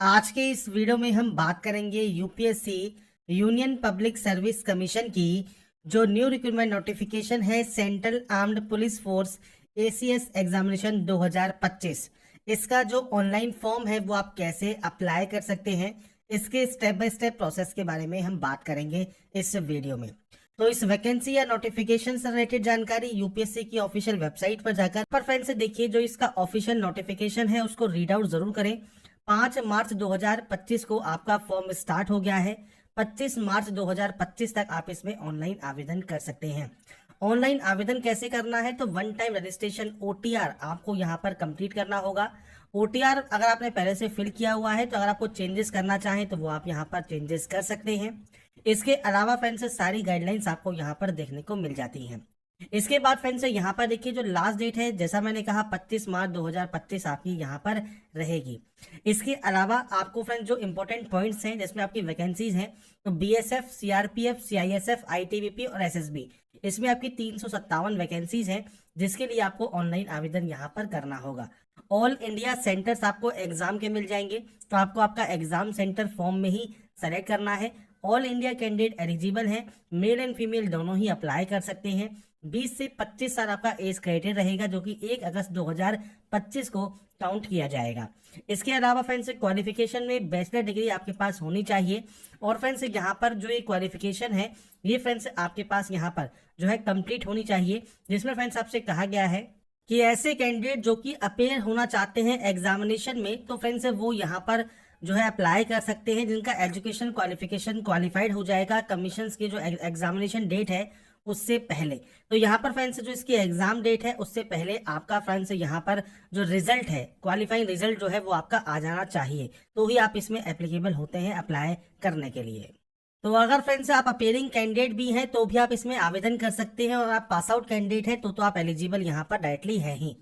आज के इस वीडियो में हम बात करेंगे UPSC union public service commission की जो न्यू रिक्रूटमेंट नोटिफिकेशन है central armed police force ACS examination 2025। इसका जो ऑनलाइन फॉर्म है वो आप कैसे अप्लाई कर सकते हैं, इसके स्टेप बाय स्टेप प्रोसेस के बारे में हम बात करेंगे इस वीडियो में। तो इस वैकेंसी या नोटिफिकेशन से रिलेटेड जानकारी यूपीएससी की ऑफिशियल वेबसाइट पर जाकर पर फ्रेंड से देखिए, जो इसका ऑफिशियल नोटिफिकेशन है उसको रीड आउट जरूर करें। 5 मार्च 2025 को आपका फॉर्म स्टार्ट हो गया है। 25 मार्च 2025 तक आप इसमें ऑनलाइन आवेदन कर सकते हैं। ऑनलाइन आवेदन कैसे करना है, तो वन टाइम रजिस्ट्रेशन ओटीआर आपको यहाँ पर कंप्लीट करना होगा। ओटीआर अगर आपने पहले से फिल किया हुआ है तो अगर आपको चेंजेस करना चाहें तो वो आप यहाँ पर चेंजेस कर सकते हैं। इसके अलावा फ्रेंड्स सारी गाइडलाइंस आपको यहाँ पर देखने को मिल जाती हैं। इसके बाद फ्रेंड्स यहाँ पर देखिए, जो लास्ट डेट है जैसा मैंने कहा 25 मार्च 2025 आपकी यहाँ पर रहेगी। इसके अलावा आपको फ्रेंड्स जो इंपॉर्टेंट पॉइंट्स हैं जिसमें आपकी वैकेंसीज हैं, तो बीएसएफ, सीआरपीएफ, सीआईएसएफ, आईटीबीपी और एसएसबी, इसमें आपकी 357 वैकेंसीज हैं जिसके लिए आपको ऑनलाइन आवेदन यहाँ पर करना होगा। ऑल इंडिया सेंटर्स आपको एग्जाम के मिल जाएंगे, तो आपको आपका एग्जाम सेंटर फॉर्म में ही सेलेक्ट करना है। ऑल इंडिया कैंडिडेट एलिजिबल हैं, मेल एंड फीमेल दोनों ही अप्लाई कर सकते हैं। 20 से 25 साल आपका एज क्राइटेरिया रहेगा, जो कि 1 अगस्त 2025 को काउंट किया जाएगा। इसके अलावा फ्रेंड्स क्वालिफिकेशन में बैचलर डिग्री आपके पास होनी चाहिए। और फ्रेंड्स यहाँ पर जो ये क्वालिफिकेशन है ये फ्रेंड्स आपके पास यहाँ पर जो है कंप्लीट होनी चाहिए, जिसमें फ्रेंड्स आपसे कहा गया है कि ऐसे कैंडिडेट जो कि अपेयर होना चाहते हैं एग्जामिनेशन में, तो फ्रेंड्स वो यहाँ पर जो है अप्लाई कर सकते हैं जिनका एजुकेशन क्वालिफिकेशन क्वालिफाइड हो जाएगा कमीशन की जो एग्जामिनेशन डेट है उससे पहले। तो यहाँ पर फ्रेंड्स जो इसकी एग्जाम डेट है उससे पहले आपका फ्रेंड्स यहाँ पर जो रिजल्ट है, क्वालिफाइंग रिजल्ट जो है वो आपका आ जाना चाहिए, तो ही आप इसमें एप्लीकेबल होते हैं अप्लाई करने के लिए। तो अगर फ्रेंड्स आप अपेयरिंग कैंडिडेट भी हैं तो भी आप इसमें आवेदन कर सकते हैं, और आप पास आउट कैंडिडेट हैं तो आप एलिजिबल यहाँ पर डायरेक्टली है ही।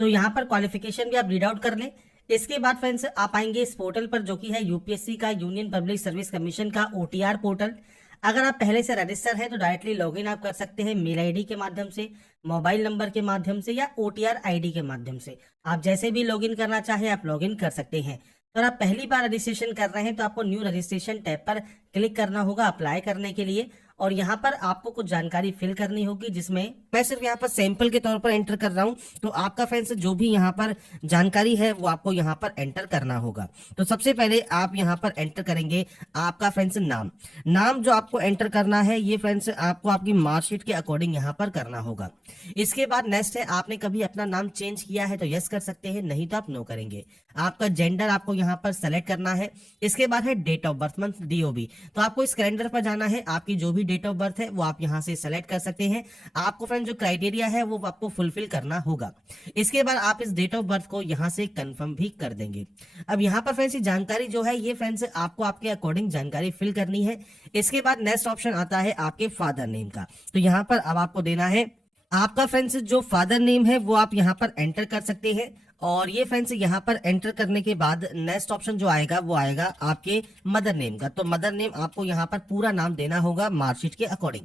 तो यहाँ पर क्वालिफिकेशन भी आप रीड आउट कर लें। इसके बाद फ्रेंड्स आप आएंगे इस पोर्टल पर जो कि है यूपीएससी का यूनियन पब्लिक सर्विस कमीशन का ओटीआर पोर्टल। अगर आप पहले से रजिस्टर हैं तो डायरेक्टली लॉगिन आप कर सकते हैं मेल आईडी के माध्यम से, मोबाइल नंबर के माध्यम से या ओटीआर आईडी के माध्यम से। आप जैसे भी लॉगिन करना चाहें आप लॉगिन कर सकते हैं। तो आप पहली बार रजिस्ट्रेशन कर रहे हैं तो आपको न्यू रजिस्ट्रेशन टैब पर क्लिक करना होगा अप्लाई करने के लिए, और यहाँ पर आपको कुछ जानकारी फिल करनी होगी, जिसमें मैं सिर्फ यहाँ पर सैंपल के तौर पर एंटर कर रहा हूँ। तो आपका फ्रेंड्स जो भी यहाँ पर जानकारी है वो आपको यहाँ पर एंटर करना होगा। तो सबसे पहले आप यहाँ पर एंटर करेंगे आपका फ्रेंड्स नाम जो आपको एंटर करना है ये फ्रेंड्स आपको आपकी मार्कशीट के अकॉर्डिंग यहाँ पर करना होगा। इसके बाद नेक्स्ट है, आपने कभी अपना नाम चेंज किया है तो यस कर सकते हैं, नहीं तो आप नो करेंगे। आपका जेंडर आपको यहाँ पर सेलेक्ट करना है। इसके बाद है date of birth month DOB, तो आपको इस कैलेंडर पर जाना है, आपकी जो भी डेट ऑफ बर्थ है वो आप यहाँ से सेलेक्ट कर सकते हैं। आपको फ्रेंड जो क्राइटेरिया है वो आपको फुलफिल करना होगा। इसके बाद आप इस डेट ऑफ बर्थ को यहाँ से कंफर्म भी कर देंगे। अब यहाँ पर फ्रेंड्स जानकारी जो है ये फ्रेंड्स आपको आपके अकॉर्डिंग जानकारी फिल करनी है। इसके बाद नेक्स्ट ऑप्शन आता है आपके फादर नेम का, तो यहाँ पर अब आपको देना है आपका फ्रेंड्स जो फादर नेम है वो आप यहाँ पर एंटर कर सकते हैं। और ये फ्रेंड्स यहाँ पर एंटर करने के बाद नेक्स्ट ऑप्शन जो आएगा वो आएगा आपके मदर नेम का, तो मदर नेम आपको यहाँ पर पूरा नाम देना होगा मार्कशीट के अकॉर्डिंग।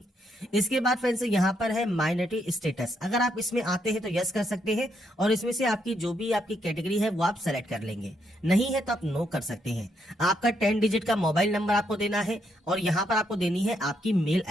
इसके बाद फ्रेंड्स यहाँ पर है माइनॉरिटी स्टेटस, अगर आप इसमें आते हैं तो यस कर सकते हैं, और इसमें से आपकी जो भी आपकी कैटेगरी है वो आप सेलेक्ट कर लेंगे, नहीं है तो आप नो कर सकते हैं। आपका 10 डिजिट का मोबाइल नंबर आपको देना है, और यहाँ पर आपको देनी है आपकी mail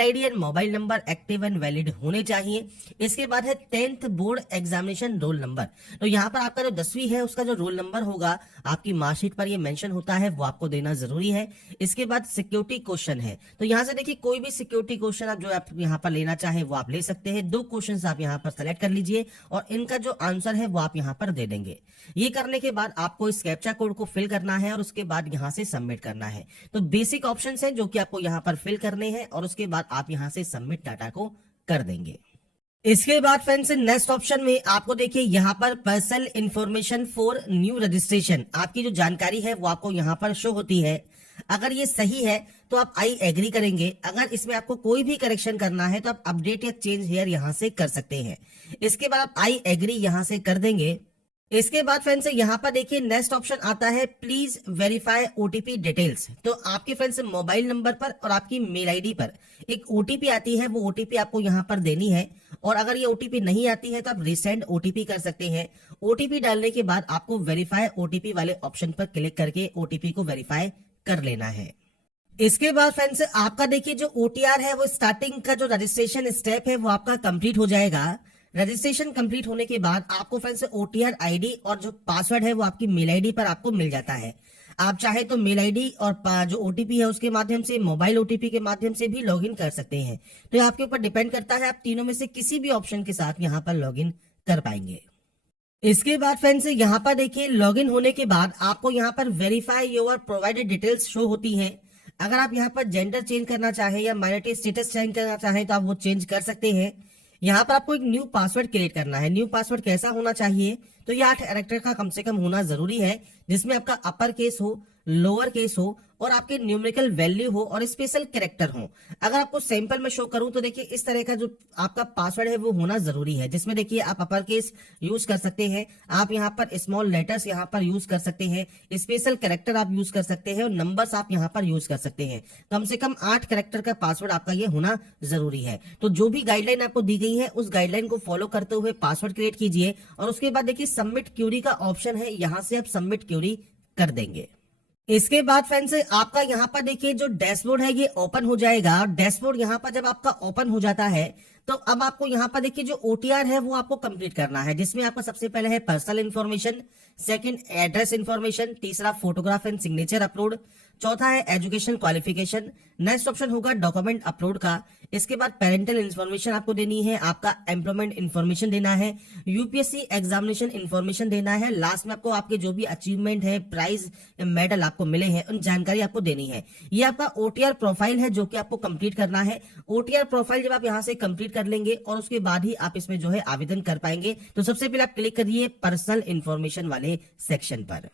ID and mobile number active and valid होने चाहिए। इसके बाद है 10th board examination roll number, तो यहाँ पर आपका जो 10वीं है उसका जो रोल नंबर होगा आपकी मार्कशीट पर ये मेंशन होता है वो आपको देना जरूरी है। इसके बाद सिक्योरिटी क्वेश्चन है, तो यहाँ से देखिए कोई भी सिक्योरिटी क्वेश्चन आप जो आप यहाँ पर लेना चाहें वो आप ले सकते हैं। 2 क्वेश्चंस आप यहाँ पर सेलेक्ट कर लीजिए और इनका जो आंसर है वो आप यहाँ पर दे देंगे। ये करने के बाद आपको इस कैप्चा कोड को फिल करना है और उसके बाद यहाँ से सबमिट करना है। तो बेसिक ऑप्शंस हैं जो कि आपको यहाँ पर फिल करने हैं, और उसके बाद आप यहाँ से सबमिट डाटा को कर देंगे। इसके बाद फ्रेंड्स नेक्स्ट ऑप्शन में आपको देखिए यहाँ पर personal information for new registration, आपकी जो जानकारी है वो आपको यहाँ पर शो होती है। अगर ये सही है तो आप आई एग्री करेंगे, अगर इसमें आपको कोई भी करेक्शन करना है तो आप अपडेट या चेंज हेयर यहाँ से कर सकते हैं। इसके बाद आप आई एग्री यहाँ से कर देंगे। इसके बाद फ्रेंड्स यहाँ पर देखिए नेक्स्ट ऑप्शन आता है प्लीज वेरीफाई ओटीपी डिटेल्स। तो आपके फ्रेंड्स मोबाइल नंबर पर और आपकी मेल आईडी पर एक ओटीपी आती है, वो ओटीपी आपको यहाँ पर देनी है। और अगर ये ओटीपी नहीं आती है तो आप रिसेंड ओटीपी कर सकते हैं। ओटीपी डालने के बाद आपको वेरीफाई ओटीपी वाले ऑप्शन पर क्लिक करके ओटीपी को वेरीफाई कर लेना है। इसके बाद फ्रेंड्स आपका देखिए जो ओटीआर है वो स्टार्टिंग का जो रजिस्ट्रेशन स्टेप है वो आपका कंप्लीट हो जाएगा। रजिस्ट्रेशन कंप्लीट होने के बाद आपको फ्रेंड्स ओटीआर आईडी और जो पासवर्ड है वो आपकी मेल आईडी पर आपको मिल जाता है। आप चाहे तो मेल आईडी और जो ओटीपी है उसके माध्यम से, मोबाइल ओटीपी के माध्यम से भी लॉगिन कर सकते हैं। तो ये आपके ऊपर डिपेंड करता है, आप तीनों में से किसी भी ऑप्शन के साथ यहाँ पर लॉगिन कर पाएंगे। इसके बाद फ्रेंड्स यहाँ पर देखिए लॉगिन होने के बाद आपको यहाँ पर verify your provided details show होती हैं। अगर आप यहाँ पर जेंडर चेंज करना चाहें या माइनॉरिटी स्टेटस चेंज करना चाहें तो आप वो चेंज कर सकते हैं। यहाँ पर आपको एक न्यू पासवर्ड क्रिएट करना है। न्यू पासवर्ड कैसा होना चाहिए, तो ये 8 कैरेक्टर का कम से कम होना जरूरी है, जिसमें आपका अपर केस हो, लोअर केस हो और आपके न्यूमेरिकल वैल्यू हो और स्पेशल कैरेक्टर हो। अगर आपको सैंपल में शो करूं तो देखिए इस तरह का जो आपका पासवर्ड है वो होना जरूरी है, जिसमें देखिए आप अपर केस यूज कर सकते हैं, आप यहाँ पर स्मॉल लेटर्स यहाँ पर यूज कर सकते हैं, स्पेशल कैरेक्टर आप यूज कर सकते हैं और नंबर्स आप यहाँ पर यूज कर सकते हैं। कम से कम 8 कैरेक्टर का पासवर्ड आपका ये होना जरूरी है। तो जो भी गाइडलाइन आपको दी गई है उस गाइडलाइन को फॉलो करते हुए पासवर्ड क्रिएट कीजिए और उसके बाद देखिए सबमिट क्यूरी का ऑप्शन है, यहां से आप सबमिट क्यूरी कर देंगे। इसके बाद फ्रेंड्स आपका यहाँ पर देखिए जो डैशबोर्ड है ये ओपन हो जाएगा। डैशबोर्ड यहाँ पर जब आपका ओपन हो जाता है तो अब आपको यहाँ पर देखिए जो ओटीआर है वो आपको कंप्लीट करना है, जिसमें आपका सबसे पहले है personal information, second address information, तीसरा फोटोग्राफ एंड सिग्नेचर अपलोड, चौथा है एजुकेशन क्वालिफिकेशन, नेक्स्ट ऑप्शन होगा डॉक्यूमेंट अपलोड का। इसके बाद पेरेंटल इन्फॉर्मेशन आपको देनी है, आपका एम्प्लॉयमेंट इन्फॉर्मेशन देना है, यूपीएससी एग्जामिनेशन इन्फॉर्मेशन देना है, लास्ट में आपको आपके जो भी अचीवमेंट है, प्राइज, मेडल आपको मिले हैं उन जानकारी आपको देनी है। ये आपका ओटीआर प्रोफाइल है जो कि आपको कंप्लीट करना है। ओटीआर प्रोफाइल जब आप यहाँ से कंप्लीट कर लेंगे और उसके बाद ही आप इसमें जो है आवेदन कर पाएंगे। तो सबसे पहले आप क्लिक करिए पर्सनल इन्फॉर्मेशन वाले सेक्शन पर।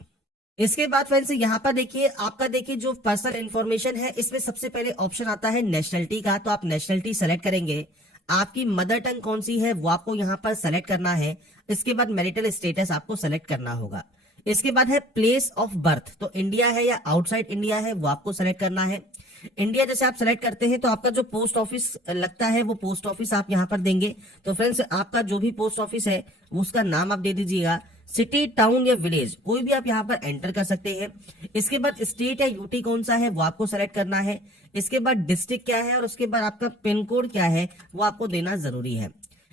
इसके बाद फ्रेंड्स यहाँ पर देखिए आपका देखिए जो पर्सनल इन्फॉर्मेशन है इसमें सबसे पहले ऑप्शन आता है नेशनलिटी का। तो आप नेशनलिटी सेलेक्ट करेंगे, आपकी मदर टंग कौन सी है वो आपको यहाँ पर सेलेक्ट करना है। इसके बाद मैरिटल स्टेटस आपको सेलेक्ट करना होगा। इसके बाद है प्लेस ऑफ बर्थ, तो इंडिया है या आउटसाइड इंडिया है वो आपको सेलेक्ट करना है। इंडिया जैसे आप सेलेक्ट करते हैं तो आपका जो पोस्ट ऑफिस लगता है वो पोस्ट ऑफिस आप यहाँ पर देंगे। तो फ्रेंड्स आपका जो भी पोस्ट ऑफिस है उसका नाम आप दे दीजिएगा। सिटी, टाउन या विलेज कोई भी आप यहाँ पर एंटर कर सकते हैं। इसके बाद स्टेट या यूटी कौन सा है वो आपको सेलेक्ट करना है। इसके बाद डिस्ट्रिक्ट क्या है और उसके बाद आपका पिन कोड क्या है वो आपको देना जरूरी है।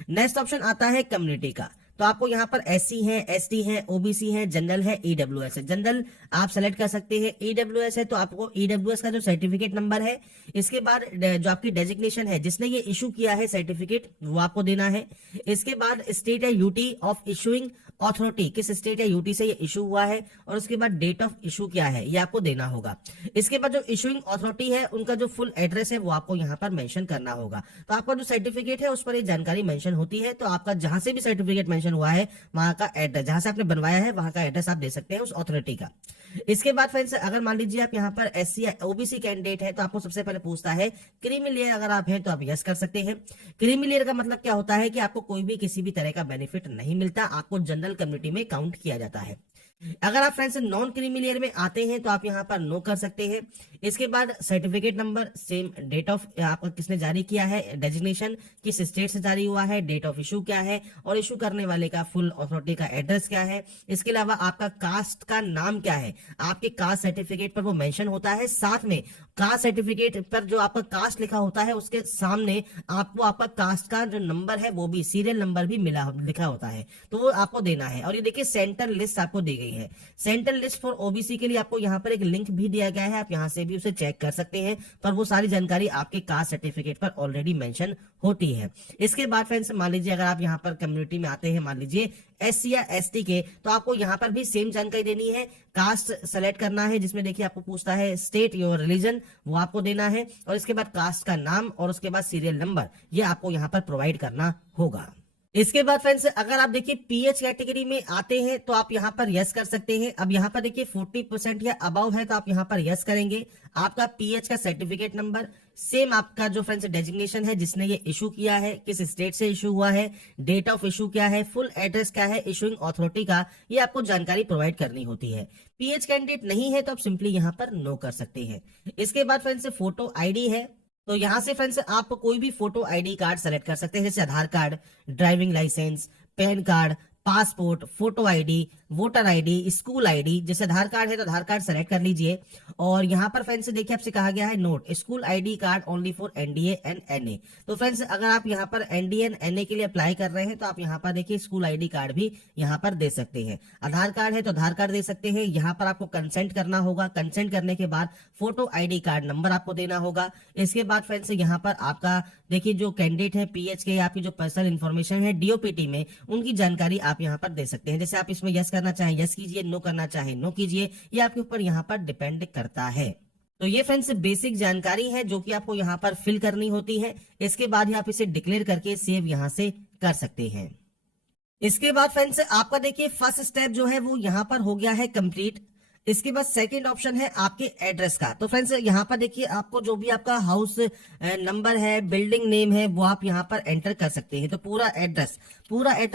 नेक्स्ट ऑप्शन आता है कम्युनिटी का। तो आपको यहाँ पर एससी है, एसटी है, ओबीसी है, जनरल है, ईडब्ल्यूएस है। जनरल आप सेलेक्ट कर सकते हैं, ईडब्ल्यूएस है तो आपको ईडब्ल्यूएस का जो सर्टिफिकेट नंबर है, इसके बाद जो आपकी डेजिग्नेशन है जिसने ये इशू किया है सर्टिफिकेट वो आपको देना है। इसके बाद स्टेट या यूटी ऑफ इशूइंग अथॉरिटी, किस स्टेट या यूटी से ये इशू हुआ है और उसके बाद डेट ऑफ इशू क्या है ये आपको देना होगा। इसके बाद जो इशूइंग अथॉरिटी है उनका जो फुल एड्रेस है वो आपको यहाँ पर मेंशन करना होगा। तो आपका जो सर्टिफिकेट है उस पर ये जानकारी मेंशन होती है। तो आपका जहां से भी सर्टिफिकेट मेंशन हुआ है वहां का एड्रेस, जहां से आपने बनवाया है वहां का एड्रेस आप दे सकते हैं उस अथॉरिटी का। इसके बाद फ्रेंड्स अगर मान लीजिए आप यहाँ पर एससी या ओबीसी कैंडिडेट है तो आपको सबसे पहले पूछता है क्रीमी लेयर, अगर आप हैं तो आप यस कर सकते हैं। क्रीमी लेयर का मतलब क्या होता है कि आपको कोई भी किसी भी तरह का बेनिफिट नहीं मिलता, आपको जनरल कम्युनिटी में काउंट किया जाता है। अगर आप फ्रेंड्स नॉन क्रीमी लेयर में आते हैं तो आप यहाँ पर नो कर सकते हैं। इसके बाद certificate number, same date of आपका किसने जारी किया है, डेजिग्नेशन किस स्टेट से जारी हुआ है, डेट ऑफ इशू क्या है और इशू करने वाले का फुल अथॉरिटी का एड्रेस क्या है। इसके अलावा आपका कास्ट का नाम क्या है, आपके कास्ट सर्टिफिकेट पर वो मेंशन होता है। साथ में कास्ट सर्टिफिकेट पर जो आपका कास्ट लिखा होता है उसके सामने आपको आपका कास्ट का जो नंबर है वो भी सीरियल नंबर भी लिखा होता है, तो वो आपको देना है। और ये देखिए सेंट्रल लिस्ट आपको दी गई है। सेंट्रल लिस्ट फॉर ओबीसी के लिए आपको यहाँ पर एक लिंक भी दिया गया है, आप यहाँ से भी उसे चेक कर सकते हैं, पर वो सारी जानकारी आपके कास्ट सर्टिफिकेट पर ऑलरेडी मेंशन होती है। इसके बाद फ्रेंड्स मान लीजिए अगर आप यहाँ पर कम्युनिटी में आते हैं, मान लीजिए एससी या एसटी के, तो आपको यहाँ पर भी सेम जानकारी देनी है। कास्ट सेलेक्ट करना है जिसमें देखिए आपको पूछता है स्टेट योर रिलीजन, वो आपको देना है और इसके बाद कास्ट का नाम और उसके बाद सीरियल नंबर ये आपको यहाँ पर प्रोवाइड करना होगा। इसके बाद फ्रेंड्स अगर आप देखिए पीएच कैटेगरी में आते हैं तो आप यहाँ पर यस कर सकते हैं। अब यहाँ पर देखिए 40% या अबव है तो आप यहाँ पर यस करेंगे। आपका पीएच का सर्टिफिकेट नंबर, सेम आपका जो फ्रेंड्स डेजिग्नेशन है जिसने ये इशू किया है, किस स्टेट से इशू हुआ है, डेट ऑफ इशू क्या है, फुल एड्रेस क्या है इशूइंग अथॉरिटी का, ये आपको जानकारी प्रोवाइड करनी होती है। पीएच कैंडिडेट नहीं है तो आप सिंपली यहाँ पर नो कर सकते हैं। इसके बाद फ्रेंड्स फोटो आईडी है, तो यहाँ से फ्रेंड्स आप कोई भी फोटो आईडी कार्ड सेलेक्ट कर सकते हैं, जैसे Aadhaar card, driving licence, PAN card, passport, photo ID, voter ID, school ID. जैसे आधार कार्ड है तो आधार कार्ड सेलेक्ट कर लीजिए। और यहाँ पर फ्रेंड्स देखिए आपसे कहा गया है note school ID card only for NDA and NA. तो फ्रेंड्स अगर आप यहाँ पर एनडीए एंड एनए के लिए अप्लाई कर रहे हैं तो आप यहाँ पर देखिए स्कूल आईडी कार्ड भी यहाँ पर दे सकते हैं। आधार कार्ड है तो आधार कार्ड दे सकते हैं। यहाँ पर आपको कंसेंट करना होगा, कंसेंट करने के बाद फोटो आईडी कार्ड नंबर आपको देना होगा। इसके बाद फ्रेंड्स यहाँ पर आपका देखिए जो कैंडिडेट है पीएच के, आपकी जो पर्सनल इन्फॉर्मेशन है डीओपीटी में, उनकी जानकारी आप यहाँ पर दे सकते हैं। जैसे आप इसमें यस करना चाहें यस कीजिए, नो करना चाहें नो कीजिए, ये आपके ऊपर यहाँ पर डिपेंड करता है। तो ये फ्रेंड्स बेसिक जानकारी है जो कि आपको यहाँ पर फिल करनी होती है। इसके बाद ही आप इसे डिक्लेयर करके सेव यहाँ से कर सकते हैं। इसके बाद फ्रेंड्स आपका देखिए फर्स्ट स्टेप जो है वो यहाँ पर हो गया है कंप्लीट। इसके बाद सेकंड ऑप्शन है आपके एड्रेस का। तो फ्रेंड्स यहाँ पर देखिए आपको जो भी आपका हाउस नंबर है, बिल्डिंग नेम है, वो आप यहाँ पर एंटर कर सकते हैं। तो पूरा एड्रेस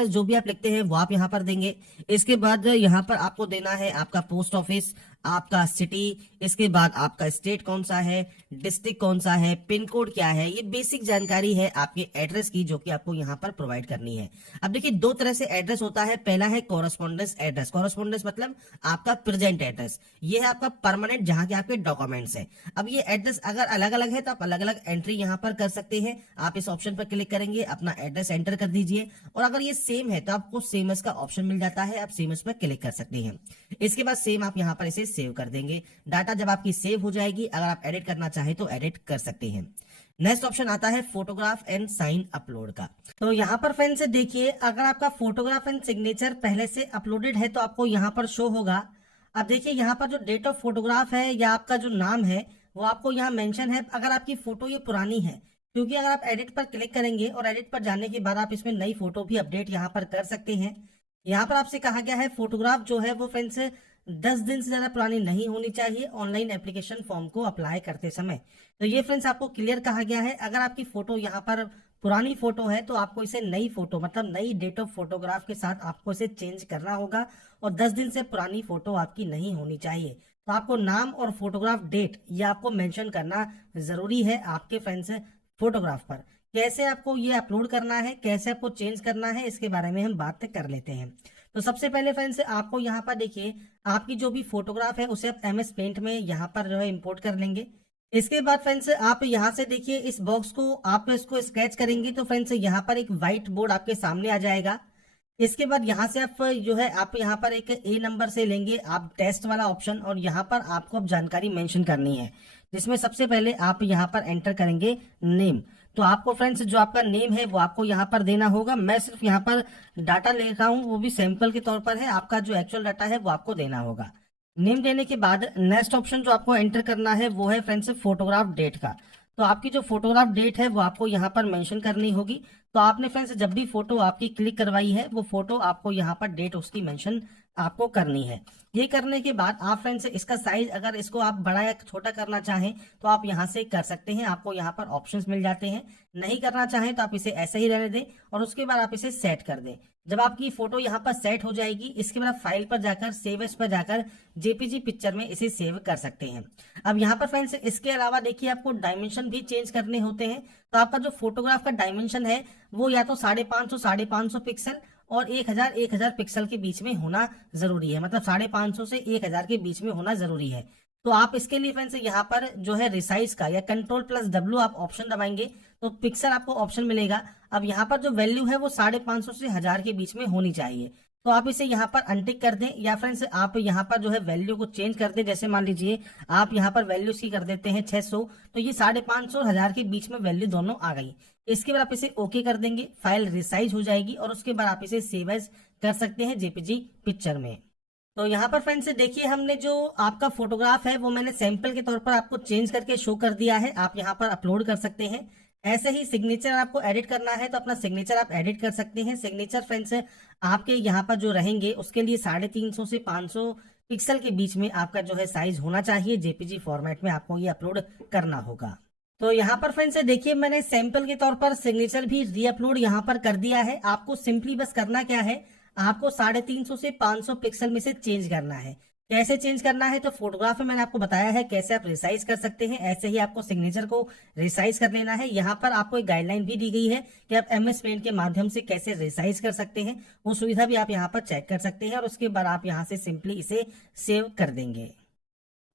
जो भी आप लिखते हैं वो आप यहाँ पर देंगे। इसके बाद यहाँ पर आपको देना है आपका पोस्ट ऑफिस, आपका सिटी, इसके बाद आपका स्टेट कौन सा है, डिस्ट्रिक्ट कौन सा है, पिन कोड क्या है। ये बेसिक जानकारी है आपके एड्रेस की जो कि आपको यहाँ पर प्रोवाइड करनी है। अब देखिए दो तरह से एड्रेस होता है। पहला है कॉरेस्पॉन्डेंस एड्रेस। कॉरेस्पॉन्डेंस मतलब आपका प्रेजेंट एड्रेस, ये है आपका परमानेंट जहां के आपके डॉक्यूमेंट्स हैं। अब ये एड्रेस अगर अलग अलग है तो आप अलग अलग एंट्री यहाँ पर कर सकते हैं। आप इस ऑप्शन पर क्लिक करेंगे, अपना एड्रेस एंटर कर दीजिए, और अगर ये सेम है तो आपको सेमस का ऑप्शन मिल जाता है, आप सेमस पर क्लिक कर सकते हैं। इसके बाद सेम आप यहाँ पर इसे सेव कर देंगे। डाटा जब आपकी सेव हो जाएगी, अगर आप एडिट करना चाहें तो एडिट कर सकते हैं। नेक्स्ट ऑप्शन आता है फोटोग्राफ एंड साइन अपलोड का। तो यहाँ पर फ्रेंड्स देखिए अगर आपका फोटोग्राफ एंड सिग्नेचर पहले से अपलोडेड है तो आपको यहाँ पर शो होगा। अब देखिए यहाँ पर जो डेट ऑफ फोटोग्राफ है या आपका जो नाम है वो आपको यहाँ मेंशन है। अगर आपकी फोटो ये पुरानी है, क्योंकि अगर आप एडिट पर क्लिक करेंगे और एडिट पर जाने के बाद आप इसमें नई फोटो भी अपडेट यहाँ पर कर सकते हैं। यहाँ पर आपसे कहा गया है फोटोग्राफ जो है वो फ्रेंड्स 10 दिन से ज्यादा पुरानी नहीं होनी चाहिए ऑनलाइन एप्लीकेशन फॉर्म को अप्लाई करते समय। तो ये फ्रेंड्स आपको क्लियर कहा गया है। अगर आपकी फोटो यहाँ पर पुरानी फोटो है तो आपको इसे नई फोटो मतलब नई डेट ऑफ फोटोग्राफ के साथ आपको इसे चेंज करना होगा, और 10 दिन से पुरानी फोटो आपकी नहीं होनी चाहिए। तो आपको नाम और फोटोग्राफ डेट ये आपको मेंशन करना जरूरी है आपके फ्रेंड्स फोटोग्राफ पर। कैसे आपको ये अपलोड करना है, कैसे आपको चेंज करना है, इसके बारे में हम बात कर लेते हैं। तो सबसे पहले फ्रेंड्स आपको यहाँ पर देखिए आपकी जो भी फोटोग्राफ है उसे आप MS पेंट में यहाँ पर जो है इंपोर्ट कर लेंगे। इसके बाद फ्रेंड्स आप यहाँ से देखिए इस बॉक्स को आप इसको स्केच करेंगे तो फ्रेंड्स यहाँ पर एक व्हाइट बोर्ड आपके सामने आ जाएगा। इसके बाद यहाँ से आप जो है आप यहाँ पर एक A नंबर से लेंगे आप टेस्ट वाला ऑप्शन, और यहाँ पर आपको अब जानकारी मेंशन करनी है, जिसमें सबसे पहले आप यहाँ पर एंटर करेंगे नेम। तो आपको फ्रेंड्स जो आपका नेम है वो आपको यहाँ पर देना होगा। मैं सिर्फ यहाँ पर डाटा ले रहा हूँ, वो भी सैंपल के तौर पर है। आपका जो एक्चुअल डाटा है वो आपको देना होगा। नेम देने के बाद नेक्स्ट ऑप्शन जो आपको एंटर करना है वो है फ्रेंड्स फोटोग्राफ डेट का। तो आपकी जो फोटोग्राफ डेट है वो आपको यहाँ पर मेंशन करनी होगी। तो आपने फ्रेंड्स जब भी फोटो आपकी क्लिक करवाई है वो फोटो आपको यहाँ पर डेट उसकी मेंशन आपको करनी है। ये करने के बाद आप फ्रेंड्स इसका साइज अगर इसको आप बड़ा या छोटा करना चाहें तो आप यहाँ से कर सकते हैं। आपको यहाँ पर ऑप्शंस मिल जाते हैं। नहीं करना चाहें तो आप इसे ऐसे ही रहने दें और उसके बाद आप इसे सेट कर दें। जब आपकी फोटो यहाँ पर सेट हो जाएगी इसके बाद फाइल पर जाकर सेव एज पर जाकर जेपीजी पिक्चर में इसे सेव कर सकते हैं। अब यहाँ पर फ्रेंड्स इसके अलावा देखिए आपको डायमेंशन भी चेंज करने होते हैं। तो आपका जो फोटोग्राफ का डायमेंशन है वो या तो 550 पिक्सल और 1000 पिक्सल के बीच में होना जरूरी है, मतलब 550 से 1000 के बीच में होना जरूरी है। तो आप इसके लिए फ्रेंड्स यहाँ पर जो है रिसाइज का या Ctrl+W आप ऑप्शन दबाएंगे तो पिक्सल आपको ऑप्शन मिलेगा। अब यहाँ पर जो वैल्यू है वो 550 से 1000 के बीच में होनी चाहिए। तो आप इसे यहाँ पर अनटिक कर दें, या फ्रेंड्स आप यहाँ पर जो है वैल्यू को चेंज कर दें। जैसे मान लीजिए आप यहाँ पर वैल्यू की कर देते हैं 600, तो ये 550 और 1000 के बीच में वैल्यू दोनों आ गई। इसके बाद आप इसे ओके कर देंगे, फाइल रिसाइज हो जाएगी और उसके बाद आप इसे सेव एज कर सकते हैं जेपीजी पिक्चर में। तो यहाँ पर फ्रेंड्स देखिए हमने जो आपका फोटोग्राफ है वो मैंने सैंपल के तौर पर आपको चेंज करके शो कर दिया है। आप यहाँ पर अपलोड कर सकते हैं। ऐसे ही सिग्नेचर आपको एडिट करना है तो अपना सिग्नेचर आप एडिट कर सकते हैं। सिग्नेचर फ्रेंड्स आपके यहाँ पर जो रहेंगे उसके लिए 350 से 500 पिक्सल के बीच में आपका जो है साइज होना चाहिए। जेपीजी फॉर्मेट में आपको ये अपलोड करना होगा। तो यहाँ पर फ्रेंड्स देखिए मैंने सैंपल के तौर पर सिग्नेचर भी रीअपलोड यहाँ पर कर दिया है। आपको सिंपली बस करना क्या है, आपको 350 से 500 पिक्सल में से चेंज करना है। कैसे चेंज करना है, तो फोटोग्राफ में मैंने आपको बताया है कैसे आप रिसाइज कर सकते हैं, ऐसे ही आपको सिग्नेचर को रिसाइज कर लेना है। यहाँ पर आपको एक गाइडलाइन भी दी गई है कि आप MS पेंट के माध्यम से कैसे रिसाइज कर सकते हैं, वो सुविधा भी आप यहाँ पर चेक कर सकते हैं और उसके बाद आप यहाँ से सिंपली इसे सेव कर देंगे।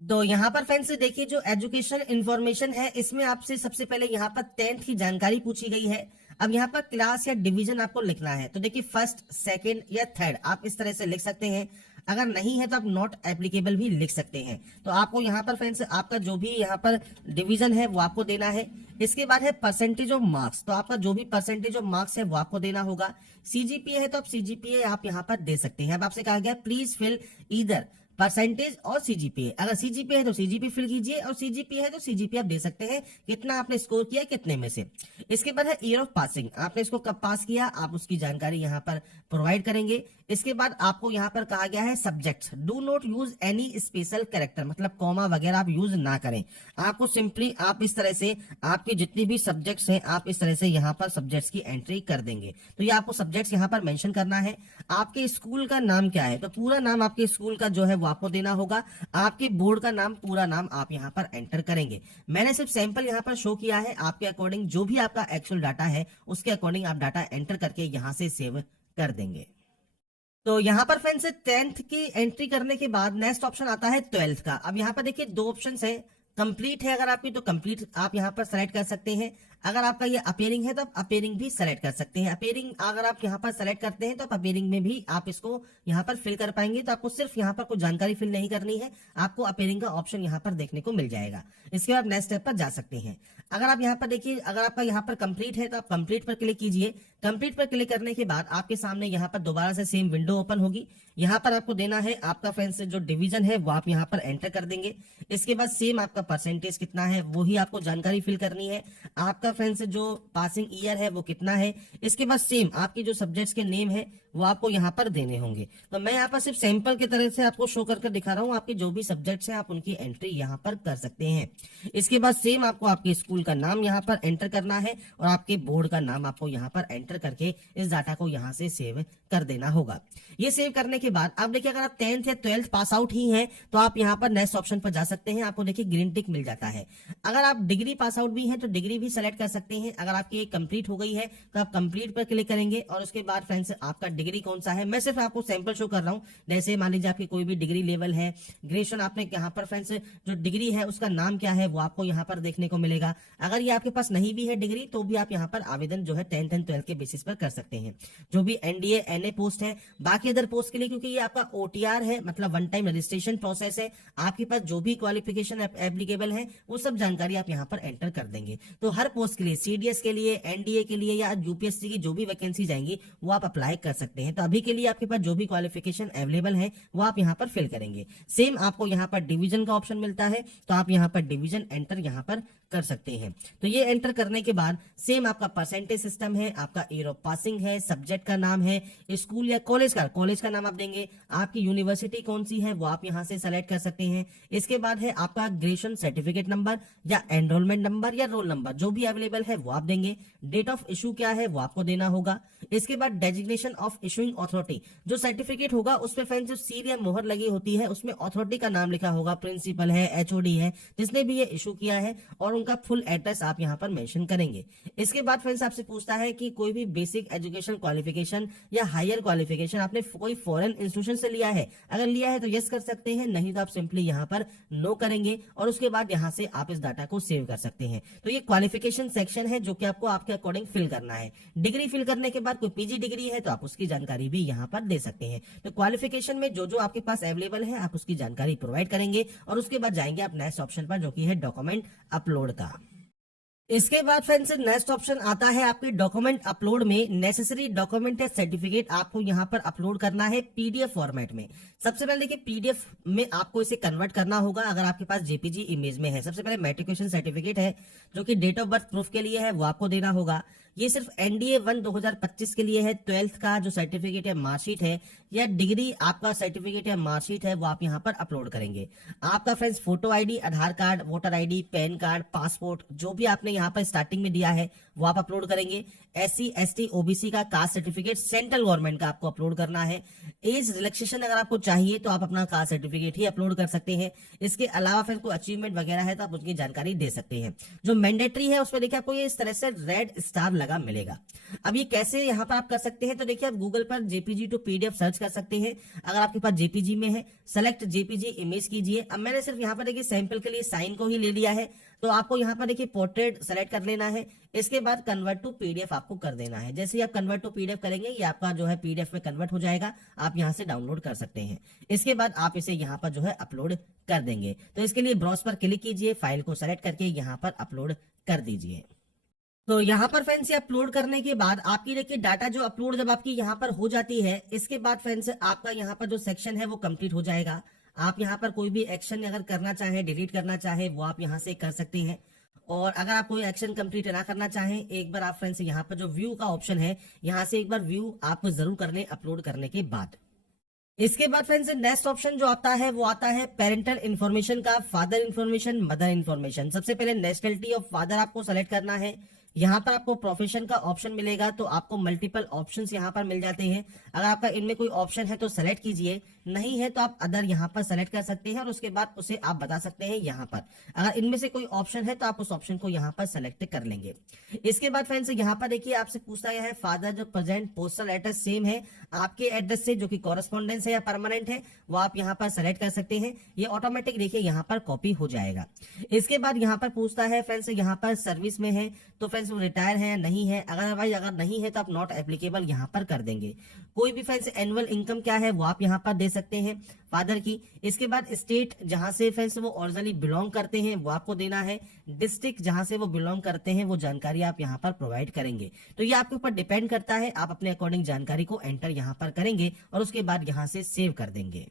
तो यहाँ पर फ्रेंड्स देखिए जो एजुकेशन इंफॉर्मेशन है इसमें आपसे सबसे पहले यहाँ पर 10th की जानकारी पूछी गई है। अब यहाँ पर क्लास या डिवीजन आपको लिखना है, तो देखिए फर्स्ट, सेकंड या थर्ड आप इस तरह से लिख सकते हैं। अगर नहीं है तो आप नॉट एप्लीकेबल भी लिख सकते हैं। तो आपको यहाँ पर फ्रेंड्स आपका जो भी यहाँ पर डिवीजन है वो आपको देना है। इसके बाद है परसेंटेज ऑफ मार्क्स, तो आपका जो भी परसेंटेज ऑफ मार्क्स है वो आपको देना होगा। CGPA है तो आप CGPA आप यहाँ पर दे सकते हैं। अब आपसे कहा गया प्लीज फिल ईदर परसेंटेज और CGPA। अगर CGPA है तो CGPA फिल कीजिए और CGPA है तो CGPA आप दे सकते हैं, कितना आपने स्कोर किया कितने में से। इसके बाद है ईयर ऑफ पासिंग, आपने इसको कब पास किया आप उसकी जानकारी यहाँ पर प्रोवाइड करेंगे। इसके बाद आपको यहाँ पर कहा गया है subjects, do not use any special character, मतलब कॉमा वगैरह आप यूज ना करें। आपको सिंपली आप इस तरह से आपकी जितनी भी सब्जेक्ट्स हैं आप इस तरह से यहाँ पर सब्जेक्ट्स की एंट्री कर देंगे। तो ये आपको सब्जेक्ट्स यहाँ पर मेंशन करना है। आपके स्कूल का नाम क्या है, तो पूरा नाम आपके स्कूल का जो है वो आपको देना होगा। आपके बोर्ड का नाम, पूरा नाम आप यहाँ पर एंटर करेंगे। मैंने सिर्फ सैंपल यहाँ पर शो किया है, आपके अकॉर्डिंग जो भी आपका एक्चुअल डाटा है उसके अकॉर्डिंग आप डाटा एंटर करके यहाँ से सेव कर देंगे। तो यहाँ पर फ्रेंड्स 10th की एंट्री करने के बाद नेक्स्ट ऑप्शन आता है 12th का। अब यहाँ पर देखिए दो ऑप्शन है, कंप्लीट है अगर आपकी तो कंप्लीट आप यहाँ पर सेलेक्ट कर सकते हैं। अगर आपका ये अपेयरिंग है तो आप अपेयरिंग भी सेलेक्ट कर सकते हैं। अपेयरिंग अगर आप यहाँ पर सेलेक्ट करते हैं तो आप अपेयरिंग में भी आप इसको यहाँ पर फिल कर पाएंगे। तो आपको सिर्फ यहाँ पर कोई जानकारी फिल नहीं करनी है, आपको अपेयरिंग का ऑप्शन यहाँ पर देखने को मिल जाएगा। इसके बाद नेक्स्ट स्टेप पर जा सकते हैं। अगर आप यहाँ पर देखिए अगर आपका यहाँ पर कंप्लीट है तो आप कंप्लीट पर क्लिक कीजिए। कंप्लीट पर क्लिक करने के बाद आपके सामने यहाँ पर दोबारा से सेम विंडो ओपन होगी। यहाँ पर आपको देना है आपका फ्रेंड्स जो डिवीजन है वो आप यहाँ पर एंटर कर देंगे। इसके बाद सेम आपका परसेंटेज कितना है वही आपको जानकारी फिल करनी है। आपका फ्रेंड्स जो पासिंग ईयर है वो कितना है। इसके बाद सेम आपकी जो सब्जेक्ट्स के नेम है वो आपको यहाँ पर देने होंगे। तो मैं यहाँ पर सिर्फ सैंपल की तरह से आपको शो करके दिखा रहा हूँ। आपके जो भी सब्जेक्ट्स हैं आप उनकी एंट्री यहाँ पर कर सकते हैं। इसके बाद सेम आपको आपके स्कूल का नाम यहाँ पर एंटर करना है और आपके बोर्ड का नाम आपको यहाँ पर एंटर करके इस डाटा को यहाँ से सेव कर देना होगा। ये सेव करने के बाद अब देखिए अगर आप 10th या 12th पास आउट ही हैं तो आप यहाँ पर नेक्स्ट ऑप्शन पर जा सकते हैं। आपको देखिए ग्रीन टिक मिल जाता है। अगर आप डिग्री पास आउट भी हैं तो डिग्री भी सेलेक्ट कर सकते हैं। अगर आपकी कंप्लीट हो गई है तो आप कंप्लीट पर क्लिक करेंगे और उसके बाद फ्रेंड्स आपका डिग्री कौन सा है, मैं सिर्फ आपको सैंपल शो कर रहा हूँ। जैसे मान लीजिए आपकी कोई भी डिग्री लेवल है, ग्रेजुएशन आपने यहाँ पर फ्रेंड्स जो डिग्री है उसका नाम क्या है वो आपको यहाँ पर देखने को मिलेगा। अगर ये आपके पास नहीं भी है डिग्री तो भी आप यहाँ पर आवेदन जो है 10th एंड 12th के बेसिस पर कर सकते हैं। जो भी NDA NA पोस्ट है, बाकी अदर पोस्ट के लिए क्योंकि ये आपका OTR है मतलब वन टाइम रजिस्ट्रेशन प्रोसेस है, आपके पास जो भी क्वालिफिकेशन एप्लीकेबल है वो सब जानकारी आप यहाँ पर एंटर कर देंगे। तो हर पोस्ट के लिए CDS के लिए, NDA के लिए या UPSC की जो भी वैकेंसी जाएंगी वो आप अप्लाई कर सकते हैं। तो अभी के लिए आपके पास जो भी क्वालिफिकेशन अवेलेबल है वो आप यहाँ पर फिल करेंगे। सेम आपको यहाँ पर डिवीजन का ऑप्शन मिलता है तो आप यहाँ पर डिवीजन एंटर यहाँ पर कर सकते हैं। तो ये एंटर करने के बाद सेम आपका परसेंटेज सिस्टम है, आपका ईयर ऑफ पासिंग है, सब्जेक्ट का नाम है, स्कूल या कॉलेज का नाम आप देंगे, आपकी यूनिवर्सिटी कौन सी है वो आप यहाँ से सेलेक्ट कर सकते हैं। इसके बाद है आपका ग्रेजुएशन सर्टिफिकेट नंबर या एनरोलमेंट नंबर या रोल नंबर जो भी अवेलेबल है वो आप देंगे। डेट ऑफ इशू क्या है वो आपको देना होगा। इसके बाद डेजिग्नेशन ऑफ इशूइंग अथॉरिटी, जो सर्टिफिकेट होगा उस पे फ्रेंड्स जो सील या मोहर लगी होती है उसमें अथॉरिटी का नाम लिखा होगा, प्रिंसिपल है, HOD है, जिसने भी ये इशू किया है और उनका फुल एड्रेस आप यहाँ पर मेंशन करेंगे। इसके बाद फ्रेंड्स आपसे पूछता है कि कोई भी बेसिक एजुकेशन क्वालिफिकेशन या हायर क्वालिफिकेशन आपने कोई फॉरेन इंस्टीट्यूशन से लिया है, अगर लिया है तो यस कर सकते हैं, नहीं तो आप सिंपली यहाँ पर नो करेंगे और उसके बाद यहाँ से आप इस डाटा को सेव कर सकते हैं। तो ये क्वालिफिकेशन सेक्शन है जो कि आपको आपके अकॉर्डिंग फिल करना है। डिग्री फिल करने के बाद कोई PG डिग्री है तो आप उसकी जानकारी भी यहाँ पर दे सकते हैं। तो क्वालिफिकेशन में जो जो आपके पास अवेलेबल है आप उसकी जानकारी प्रोवाइड करेंगे और उसके बाद जाएंगे आप नेक्स्ट ऑप्शन पर जो कि है डॉक्यूमेंट अपलोड का। इसके बाद फ्रेंड्स नेक्स्ट ऑप्शन आता है आपके डॉक्यूमेंट अपलोड में। नेसेसरी डॉक्यूमेंट या सर्टिफिकेट आपको यहाँ पर अपलोड करना है PDF फॉर्मेट में। सबसे पहले देखिए PDF में आपको इसे कन्वर्ट करना होगा अगर आपके पास JPG इमेज में है। सबसे पहले मैट्रिकुलेशन सर्टिफिकेट है जो कि डेट ऑफ बर्थ प्रूफ के लिए है वो आपको देना होगा। ये सिर्फ एनडीए 1 2025 के लिए है। 12th का जो सर्टिफिकेट है, मार्कशीट है या डिग्री आपका सर्टिफिकेट या मार्कशीट है, वो आप यहाँ पर अपलोड करेंगे। आपका friends photo ID, Aadhaar card, voter ID, PAN card, passport, जो भी आपने यहाँ पर स्टार्टिंग में दिया है वो आप अपलोड करेंगे। SC ST OBC का कास्ट सर्टिफिकेट सेंट्रल गवर्नमेंट का आपको अपलोड करना है। एज रिलैक्सेशन अगर आपको चाहिए तो आप अपना कास्ट सर्टिफिकेट ही अपलोड कर सकते हैं। इसके अलावा फिर कोई अचीवमेंट वगैरह है तो आप उसकी जानकारी दे सकते हैं। जो मैंडेटरी है उसमें देखिए आपको ये इस तरह से रेड स्टार लगा मिलेगा। अब ये कैसे यहाँ पर आप कर सकते हैं, तो देखिए आप गूगल पर JPG टू PDF सर्च कर सकते हैं। अगर आपके पास JPG में है, सेलेक्ट JPG इमेज कीजिए। अब मैंने सिर्फ यहाँ पर देखिए सैंपल के लिए साइन को ही ले लिया है, तो आपको यहाँ पर देखिए पोर्ट्रेट सेलेक्ट कर लेना है। इसके बाद कन्वर्ट टू PDF आपको कर देना है। जैसे ही आप कन्वर्ट टू PDF करेंगे ये आपका जो है PDF में कन्वर्ट हो जाएगा, आप यहाँ से डाउनलोड कर सकते हैं। इसके बाद आप इसे यहाँ पर जो है अपलोड कर देंगे। तो इसके लिए ब्राउज पर क्लिक कीजिए, फाइल को सेलेक्ट करके यहाँ पर अपलोड कर दीजिए। तो यहाँ पर फ्रेंड्स ये अपलोड करने के बाद आपकी देखिए डाटा जो अपलोड जब आपकी यहाँ पर हो जाती है, इसके बाद फ्रेंड्स आपका यहाँ पर जो सेक्शन है वो कंप्लीट हो जाएगा। आप यहाँ पर कोई भी एक्शन अगर करना चाहे, डिलीट करना चाहे, वो आप यहाँ से कर सकते हैं। और अगर आप कोई एक्शन कंप्लीट ना करना चाहें, एक बार आप फ्रेंड्स यहाँ पर जो व्यू का ऑप्शन है, यहाँ से एक बार व्यू आप जरूर कर लें अपलोड करने के बाद। इसके बाद फ्रेंड्स नेक्स्ट ऑप्शन जो आता है वो आता है पेरेंटल इन्फॉर्मेशन का, फादर इन्फॉर्मेशन, मदर इन्फॉर्मेशन। सबसे पहले नेशनलिटी ऑफ फादर आपको सेलेक्ट करना है। यहाँ पर आपको प्रोफेशन का ऑप्शन मिलेगा, तो आपको मल्टीपल ऑप्शंस यहाँ पर मिल जाते हैं। अगर आपका इनमें कोई ऑप्शन है तो सेलेक्ट कीजिए, नहीं है तो आप अदर यहाँ पर सेलेक्ट कर सकते हैं और उसके बाद उसे आप बता सकते हैं यहाँ पर। अगर इनमें से कोई ऑप्शन है तो आप उस ऑप्शन को यहाँ पर सेलेक्ट कर लेंगे। इसके बाद फ्रेंड्स यहाँ पर देखिए आपसे पूछता गया है फादर जो प्रेजेंट पोस्टल एड्रेस सेम है आपके एड्रेस से, जो कि कॉरेस्पॉन्डेंस है या परमानेंट है, वो आप यहाँ पर सेलेक्ट कर सकते हैं। ये ऑटोमेटिक देखिए यहाँ पर कॉपी हो जाएगा। इसके बाद यहाँ पर पूछता है फ्रेंड्स यहाँ पर सर्विस में है तो फ्रेंड्स वो रिटायर है या नहीं है। अगर नहीं है तो आप नॉट एप्लीकेबल यहाँ पर कर देंगे। कोई भी फ्रेंड्स एनुअल इनकम क्या है वो आप यहाँ पर दे सकते हैं फादर की। इसके बाद स्टेट जहां से फ्रेंड्स वो ओरिजिनली बिलोंग करते हैं वो आपको देना है। डिस्ट्रिक्ट जहां से वो बिलोंग करते हैं वो जानकारी आप यहाँ पर प्रोवाइड करेंगे। तो ये आपके ऊपर डिपेंड करता है, आप अपने अकॉर्डिंग जानकारी को एंटर यहाँ पर करेंगे और उसके बाद यहाँ से सेव कर देंगे।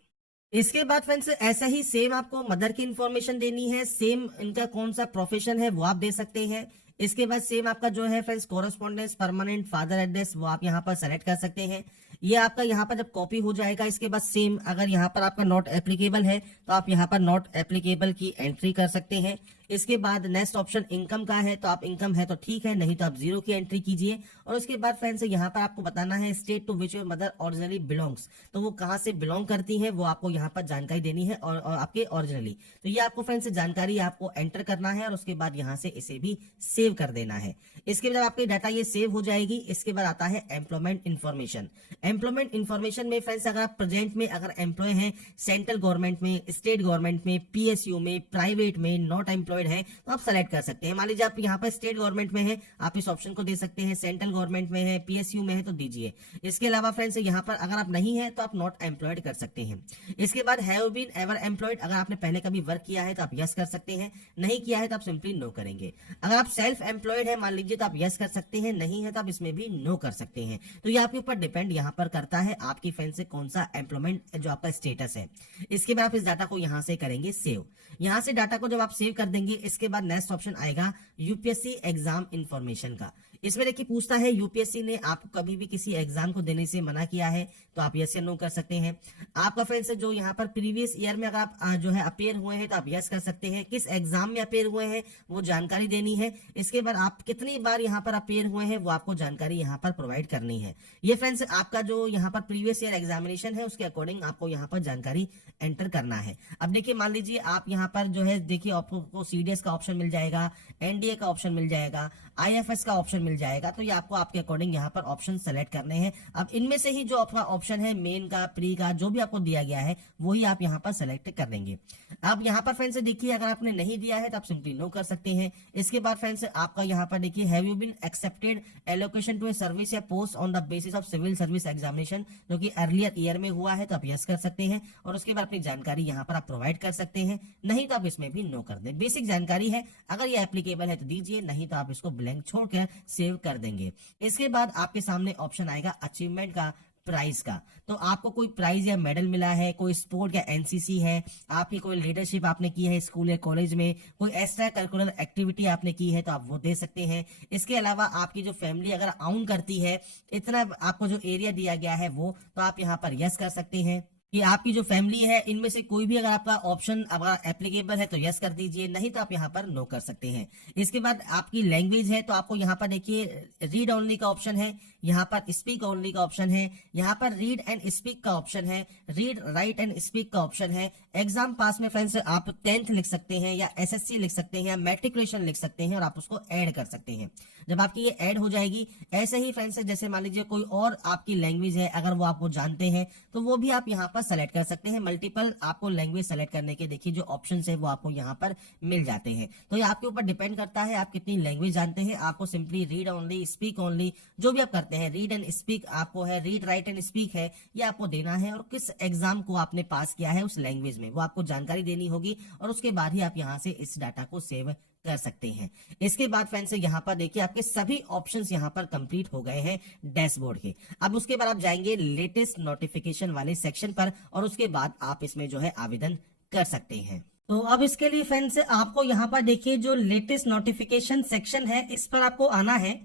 इसके बाद फ्रेंड्स ऐसा ही सेम आपको मदर की इंफॉर्मेशन देनी है। सेम इनका कौन सा प्रोफेशन है वो आप दे सकते हैं। इसके बाद सेम आपका जो है friends correspondence, permanent, father address, वो आप यहाँ पर सेलेक्ट कर सकते हैं। ये आपका यहाँ पर जब कॉपी हो जाएगा, इसके बाद सेम अगर यहाँ पर आपका नॉट एप्लीकेबल है तो आप यहाँ पर नॉट एप्लीकेबल की एंट्री कर सकते हैं। इसके बाद नेक्स्ट ऑप्शन इनकम का है, तो आप इनकम है तो ठीक है, नहीं तो आप 0 की एंट्री कीजिए। और उसके बाद फ्रेंड्स यहाँ पर आपको बताना है state to which your mother originally belongs, तो वो कहाँ से बिलोंग करती है वो आपको यहाँ पर जानकारी देनी है और आपके ओरिजिनली। तो ये आपको फ्रेंड्स जानकारी आपको एंटर करना है और उसके बाद यहाँ से इसे भी सेव कर देना है। इसके बाद आपकी डाटा ये सेव हो जाएगी। इसके बाद आता है एम्प्लॉयमेंट इन्फॉर्मेशन। एम्प्लॉयमेंट इन्फॉर्मेशन में फ्रेंड्स अगर आप प्रेजेंट में अगर एम्प्लॉय हैं सेंट्रल गवर्नमेंट में, स्टेट गवर्नमेंट में, PSU में, प्राइवेट में, नॉट एम्प्लॉयड है तो आप सेलेक्ट कर सकते हैं। मान लीजिए आप यहाँ पर स्टेट गवर्नमेंट में है, आप इस ऑप्शन को दे सकते हैं। सेंट्रल गवर्नमेंट में है, PSU में है तो दीजिए। इसके अलावा फ्रेंड्स यहाँ पर अगर आप नहीं है तो आप नॉट एम्प्लॉयड कर सकते हैं। इसके बाद हैव बीन एवर एम्प्लॉयड, अगर आपने पहले कभी वर्क किया है तो आप यस कर सकते हैं, नहीं किया है तो आप सिंपली नो करेंगे। अगर आप सेल्फ एम्प्लॉयड है मान लीजिए तो आप यस कर सकते हैं, नहीं है तो आप इसमें भी नो कर सकते हैं। तो ये आपके ऊपर डिपेंड यहाँ पर करता है आपकी फ्रेंड से कौन सा एम्प्लॉयमेंट जो आपका स्टेटस है। इसके बाद आप इस डाटा को यहाँ से करेंगे सेव। यहाँ से डाटा को जब आप सेव कर देंगे इसके बाद नेक्स्ट ऑप्शन आएगा यूपीएससी एग्जाम इंफॉर्मेशन का। इसमें देखिए पूछता है यूपीएससी ने आपको कभी भी किसी एग्जाम को देने से मना किया है तो आप यस या नो कर सकते हैं। आपका फ्रेंड्स जो यहाँ पर प्रीवियस ईयर में अगर आप जो है अपेयर हुए हैं तो आप यस कर सकते हैं। किस एग्जाम में अपेयर हुए हैं वो जानकारी देनी है। इसके बाद आप कितनी बार यहाँ पर अपेयर हुए हैं वो आपको जानकारी यहाँ पर प्रोवाइड करनी है। ये फ्रेंड्स आपका जो यहाँ पर प्रीवियस ईयर एग्जामिनेशन है उसके अकॉर्डिंग आपको यहाँ पर जानकारी एंटर करना है। अब देखिए मान लीजिए आप यहाँ पर जो है देखिए आपको CDS का ऑप्शन मिल जाएगा, NDA का ऑप्शन मिल जाएगा, IFS का ऑप्शन मिल जाएगा। तो ये आपको आपके अकॉर्डिंग यहाँ पर ऑप्शन सेलेक्ट करने हैं। अब इनमें से ही जो आपका ऑप्शन है मेन का, प्री का, जो भी आपको दिया गया है वही आप यहाँ पर सेलेक्ट कर देंगे। अब यहाँ पर फ्रेंड्स देखिए अगर आपने नहीं दिया है तो आप सिंपली नो कर सकते हैं। इसके बाद फ्रेंड्स आपका यहाँ पर देखिए have you been accepted allocation to a service या post on the basis of civil service examination, जो कि अर्लियर ईयर में हुआ है तो आप यस कर सकते हैं और उसके बाद अपनी जानकारी यहाँ पर आप प्रोवाइड कर सकते हैं, नहीं तो आप इसमें भी नो कर दें। बेसिक जानकारी है, अगर ये एप्लीकेबल है तो दीजिए, नहीं तो आप इसको ब्लैंक छोड़कर सेव कर देंगे। इसके बाद आपके सामने ऑप्शन आएगा अचीवमेंट का, प्राइज का। तो आपको कोई प्राइज या मेडल मिला है, कोई स्पोर्ट या एनसीसी है, आपकी कोई लीडरशिप आपने की है स्कूल या कॉलेज में, कोई एक्स्ट्रा करिकुलर एक्टिविटी आपने की है तो आप वो दे सकते हैं। इसके अलावा आपकी जो फैमिली अगर आउन करती है, इतना आपको जो एरिया दिया गया है वो, तो आप यहाँ पर यस कर सकते हैं कि आपकी जो फैमिली है इनमें से कोई भी अगर आपका ऑप्शन अगर एप्लीकेबल है तो यस कर दीजिए, नहीं तो आप यहाँ पर नो कर सकते हैं। इसके बाद आपकी लैंग्वेज है तो आपको यहाँ पर देखिए रीड ओनली का ऑप्शन है, यहाँ पर स्पीक ओनली का ऑप्शन है, यहाँ पर रीड एंड स्पीक का ऑप्शन है, रीड राइट एंड स्पीक का ऑप्शन है। एग्जाम पास में फ्रेंड्स आप 10th लिख सकते हैं या एसएससी लिख सकते हैं या मैट्रिकुलेशन लिख सकते हैं और आप उसको ऐड कर सकते हैं। जब आपकी ये ऐड हो जाएगी, ऐसे ही फ्रेंड्स जैसे मान लीजिए कोई और आपकी लैंग्वेज है अगर वो आपको जानते हैं तो वो भी आप यहाँ पर सेलेक्ट कर सकते हैं। मल्टीपल आपको लैंग्वेज सेलेक्ट करने के देखिए जो ऑप्शंस है वो आपको यहाँ पर मिल जाते हैं। तो ये आपके ऊपर डिपेंड करता है आप कितनी लैंग्वेज जानते हैं। आपको simply read only, speak only, जो भी आप करते हैं, रीड एंड स्पीक आपको है, रीड राइट एंड स्पीक है, ये आपको देना है। और किस एग्जाम को आपने पास किया है उस लैंग्वेज में वो आपको जानकारी देनी होगी और उसके बाद ही आप यहाँ से इस डाटा को सेव कर सकते हैं। इसके बाद फ्रेंड्स यहाँ पर देखिए आपके सभी ऑप्शंस यहाँ पर कंप्लीट हो गए हैं डैशबोर्ड के। अब उसके बाद आप जाएंगे लेटेस्ट नोटिफिकेशन वाले सेक्शन पर और उसके बाद आप इसमें जो है आवेदन कर सकते हैं। तो अब इसके लिए फ्रेंड्स आपको यहाँ पर देखिए जो लेटेस्ट नोटिफिकेशन सेक्शन है इस पर आपको आना है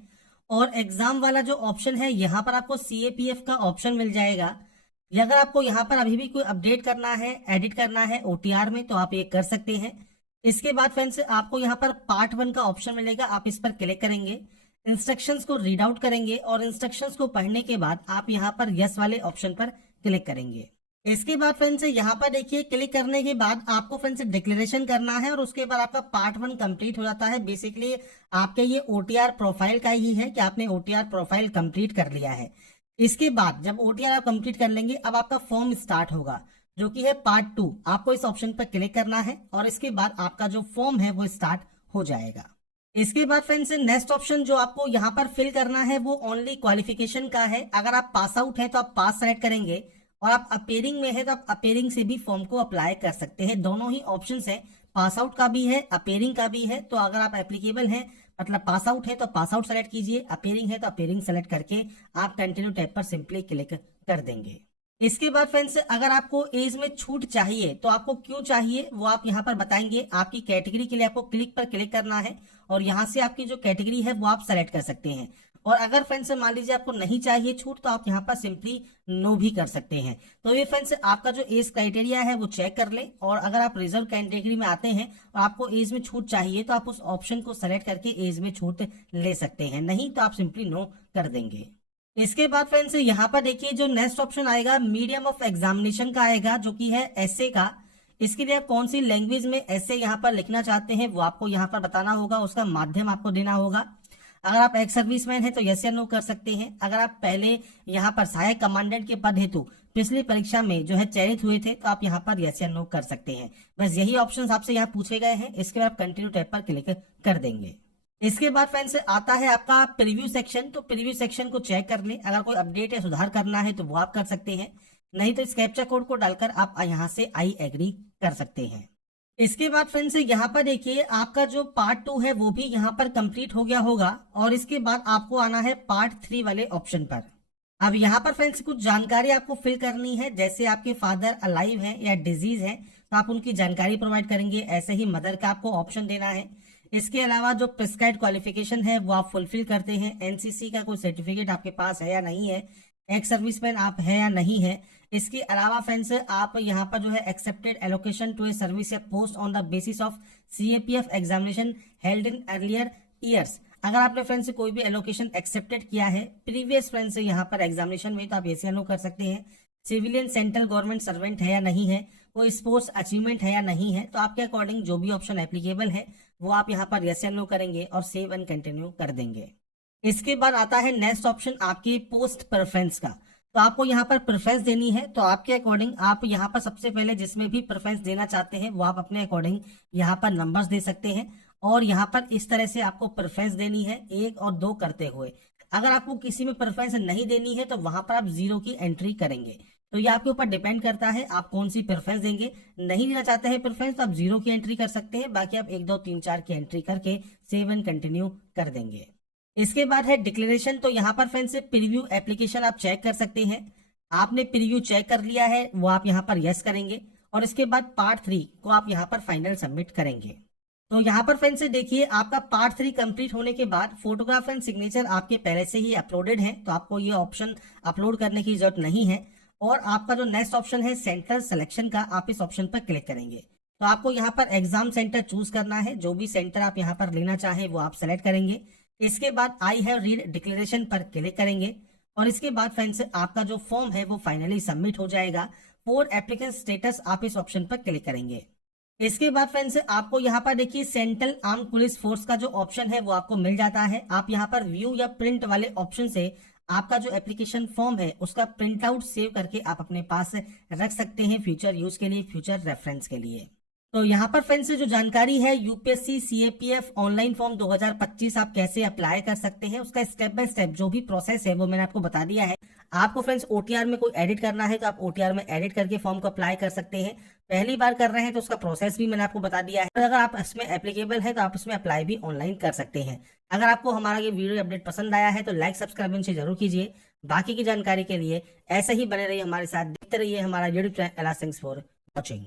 और एग्जाम वाला जो ऑप्शन है यहाँ पर आपको CAPF का ऑप्शन मिल जाएगा। या अगर आपको यहाँ पर अभी भी कोई अपडेट करना है, एडिट करना है OTR में तो आप ये कर सकते हैं। इसके बाद फ्रेंड्स आपको यहाँ पर पार्ट 1 का ऑप्शन मिलेगा, आप इस पर क्लिक करेंगे, इंस्ट्रक्शंस को रीड आउट करेंगे और इंस्ट्रक्शंस को पढ़ने के बाद आप यहाँ पर यस वाले ऑप्शन पर क्लिक करेंगे। इसके बाद फ्रेंड्स यहाँ पर देखिए क्लिक करने के बाद आपको फ्रेंड्स डिक्लेरेशन करना है और उसके बाद आपका पार्ट 1 कंप्लीट हो जाता है। बेसिकली आपके ये OTR प्रोफाइल का ही है कि आपने OTR प्रोफाइल कंप्लीट कर लिया है। इसके बाद जब OTR आप कंप्लीट कर लेंगे अब आपका फॉर्म स्टार्ट होगा जो कि है पार्ट 2। आपको इस ऑप्शन पर क्लिक करना है और इसके बाद आपका जो फॉर्म है वो स्टार्ट हो जाएगा। इसके बाद फ्रेंड्स नेक्स्ट ऑप्शन जो आपको यहाँ पर फिल करना है वो ओनली क्वालिफिकेशन का है। अगर आप पास आउट है तो आप पास सेलेक्ट करेंगे और आप अपेयरिंग में है तो आप अपेयरिंग से भी फॉर्म को अप्लाई कर सकते हैं। दोनों ही ऑप्शन है, पास आउट का भी है, अपेयरिंग का भी है। तो अगर आप एप्लीकेबल हैं मतलब पास आउट है तो पास आउट सेलेक्ट कीजिए, अपेयरिंग है तो अपेयरिंग सेलेक्ट करके आप कंटिन्यू टैब पर सिंपली क्लिक कर देंगे। इसके बाद फ्रेंड्स अगर आपको एज में छूट चाहिए तो आपको क्यों चाहिए वो आप यहाँ पर बताएंगे। आपकी कैटेगरी के लिए आपको क्लिक पर क्लिक करना है और यहाँ से आपकी जो कैटेगरी है वो आप सेलेक्ट कर सकते हैं। और अगर फ्रेंड्स मान लीजिए आपको नहीं चाहिए छूट तो आप यहाँ पर सिंपली नो भी कर सकते हैं। तो ये फ्रेंड्स आपका जो एज क्राइटेरिया है वो चेक कर ले और अगर आप रिजर्व कैटेगरी में आते हैं और आपको एज में छूट चाहिए तो आप उस ऑप्शन को सेलेक्ट करके एज में छूट ले सकते हैं, नहीं तो आप सिंपली नो कर देंगे। इसके बाद फ्रेंड्स यहाँ पर देखिए जो नेक्स्ट ऑप्शन आएगा मीडियम ऑफ एग्जामिनेशन का आएगा जो कि है एसे का। इसके लिए आप कौन सी लैंग्वेज में ऐसे यहाँ पर लिखना चाहते हैं वो आपको यहाँ पर बताना होगा, उसका माध्यम आपको देना होगा। अगर आप एक्स सर्विसमैन हैं तो यस या नो कर सकते हैं। अगर आप पहले यहाँ पर सहायक कमांडेंट के पद हेतु पिछली परीक्षा में जो है चयनित हुए थे तो आप यहाँ पर यस या नो कर सकते हैं। बस यही ऑप्शंस आपसे यहाँ पूछे गए हैं। इसके बाद आप कंटिन्यू टैब पर क्लिक कर देंगे। इसके बाद फ्रेंड्स आता है आपका प्रीव्यू सेक्शन। तो प्रीव्यू सेक्शन को चेक कर ले, अगर कोई अपडेट या सुधार करना है तो वो आप कर सकते हैं, नहीं तो इस कैप्चा कोड को डालकर आप यहाँ से आई एग्री कर सकते हैं। इसके बाद फ्रेंड्स यहाँ पर देखिए आपका जो पार्ट 2 है वो भी यहाँ पर कंप्लीट हो गया होगा और इसके बाद आपको आना है पार्ट 3 वाले ऑप्शन पर। अब यहाँ पर फ्रेंड्स कुछ जानकारी आपको फिल करनी है, जैसे आपके फादर अलाइव हैं या डिजीज है तो आप उनकी जानकारी प्रोवाइड करेंगे। ऐसे ही मदर का आपको ऑप्शन देना है। इसके अलावा जो प्रिस्क्राइब्ड क्वालिफिकेशन है वो आप फुलफिल करते हैं। एनसीसी का कोई सर्टिफिकेट आपके पास है या नहीं है, एक्स सर्विसमैन आप है या नहीं है। इसके अलावा फ्रेंड्स आप यहाँ पर जो है accepted allocation to a service या post on the basis of CAPF examination held in earlier years. अगर आपने फ्रेंड्स कोई भी एलोकेशन एक्सेप्टेड किया है प्रीवियस फ्रेंड्स यहाँ पर एग्जामिनेशन में तो आप यस या नो कर सकते हैं। सिविलियन सेंट्रल गवर्नमेंट सर्वेंट है या नहीं है, कोई स्पोर्ट्स अचीवमेंट है या नहीं है, तो आपके अकॉर्डिंग जो भी ऑप्शन एप्लीकेबल है वो आप यहाँ पर यस या नो करेंगे और सेव एंड कंटिन्यू कर देंगे। इसके बाद आता है नेक्स्ट ऑप्शन आपकी पोस्ट प्रेफरेंस का। तो आपको यहाँ पर प्रेफरेंस देनी है, तो आपके अकॉर्डिंग आप यहाँ पर सबसे पहले जिसमें भी प्रेफरेंस देना चाहते हैं वो आप अपने अकॉर्डिंग यहाँ पर नंबर्स दे सकते हैं और यहाँ पर इस तरह से आपको प्रेफरेंस देनी है 1 और 2 करते हुए। अगर आपको किसी में प्रेफरेंस नहीं देनी है तो वहां पर आप 0 की एंट्री करेंगे। तो ये आपके ऊपर डिपेंड करता है आप कौन सी प्रेफरेंस देंगे। नहीं देना चाहते हैं प्रेफरेंस तो आप 0 की एंट्री कर सकते हैं, बाकी आप 1 2 3 4 की एंट्री करके सेव एंड कंटिन्यू कर देंगे। इसके बाद है डिक्लेरेशन। तो यहाँ पर फ्रेंड्स प्रीव्यू एप्लीकेशन आप चेक कर सकते हैं। आपने प्रीव्यू चेक कर लिया है वो आप यहाँ पर यस करेंगे और इसके बाद पार्ट 3 को आप यहाँ पर फाइनल सबमिट करेंगे। तो यहाँ पर फ्रेंड्स देखिए आपका पार्ट 3 कंप्लीट होने के बाद फोटोग्राफ एंड सिग्नेचर आपके पहले से ही अपलोडेड है, तो आपको ये ऑप्शन अपलोड करने की जरूरत नहीं है। और आपका जो नेक्स्ट ऑप्शन है सेंटर सिलेक्शन का, आप इस ऑप्शन पर क्लिक करेंगे। तो आपको यहाँ पर एग्जाम सेंटर चूज करना है, जो भी सेंटर आप यहाँ पर लेना चाहें वो आप सेलेक्ट करेंगे। इसके बाद आई हैव रीड डिक्लेरेशन पर क्लिक करेंगे और इसके बाद फ्रेंड्स आपका जो फॉर्म है वो फाइनली सबमिट हो जाएगा। फॉर एप्लीकेंट स्टेटस आप इस ऑप्शन पर क्लिक करेंगे। इसके बाद फ्रेंड्स आपको यहाँ पर देखिए सेंट्रल आर्म पुलिस फोर्स का जो ऑप्शन है वो आपको मिल जाता है। आप यहाँ पर व्यू या प्रिंट वाले ऑप्शन से आपका जो एप्लीकेशन फॉर्म है उसका प्रिंट आउट सेव करके आप अपने पास रख सकते हैं फ्यूचर यूज के लिए, फ्यूचर रेफरेंस के लिए। तो यहाँ पर फ्रेंड्स जो जानकारी है यूपीएससी सीएपीएफ ऑनलाइन फॉर्म 2025 आप कैसे अप्लाई कर सकते हैं उसका स्टेप बाय स्टेप जो भी प्रोसेस है वो मैंने आपको बता दिया है। आपको फ्रेंड्स ओटीआर में कोई एडिट करना है तो आप ओटीआर में एडिट करके फॉर्म को अप्लाई कर सकते हैं। पहली बार कर रहे हैं तो उसका प्रोसेस भी मैंने आपको बता दिया है। अगर आप इसमें एप्लीकेबल है तो आप इसमें अप्लाई भी ऑनलाइन कर सकते हैं। अगर आपको हमारा ये वीडियो अपडेट पसंद आया है तो लाइक सब्सक्राइब से जरूर कीजिए। बाकी की जानकारी के लिए ऐसे ही बने रहिए हमारे साथ, देखते रहिए हमारा YouTube channel. Thanks for watching.